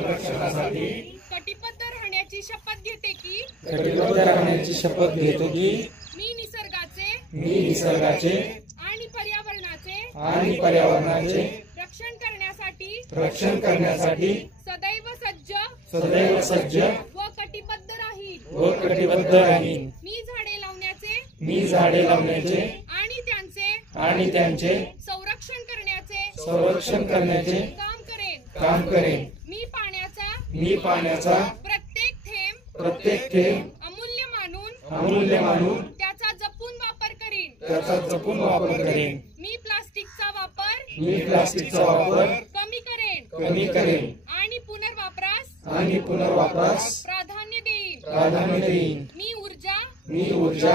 रक्षणासाठी कटिबद्ध राहण्याची शपथ घेते की मी निसर्गाचे आणि पर्यावरणाचे रक्षण करण्यासाठी सदैव सज्ज व कटिबद्ध राहीन। मी झाडे लावण्याचे आणि त्यांचे संरक्षण करण्याचे काम करेन। मी पाण्याचा प्रत्येक थेंब अमूल्य मानून त्याचा जपून वापर करेन। मी प्लास्टिकचा वापर कमी करेन आणि पुनर्वापरास प्राधान्य देईन। मी ऊर्जा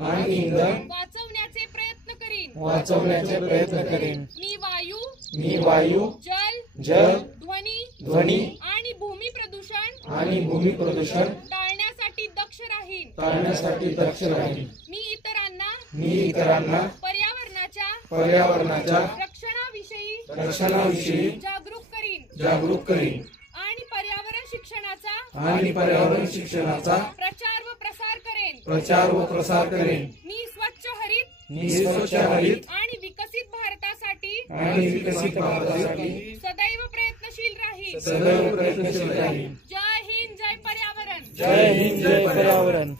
आणि इंधन वाचवण्याचे प्रयत्न करेन। मी वायू जल ध्वनी आणि भूमी प्रदूषण टाळण्यासाठी दक्ष राहीन। मी इतरांना पर्यावरणाच्या रक्षणाविषयी जागरूक करीन आणि पर्यावरण शिक्षणाचा प्रचार व प्रसार करेन। मी स्वच्छ हरित आणि विकसित भारतासाठी सदैव प्रयत्नशील राहीन। राहीन। जय हिंद, जय पर्यावरण। जय हिंद, जय पर्यावरण।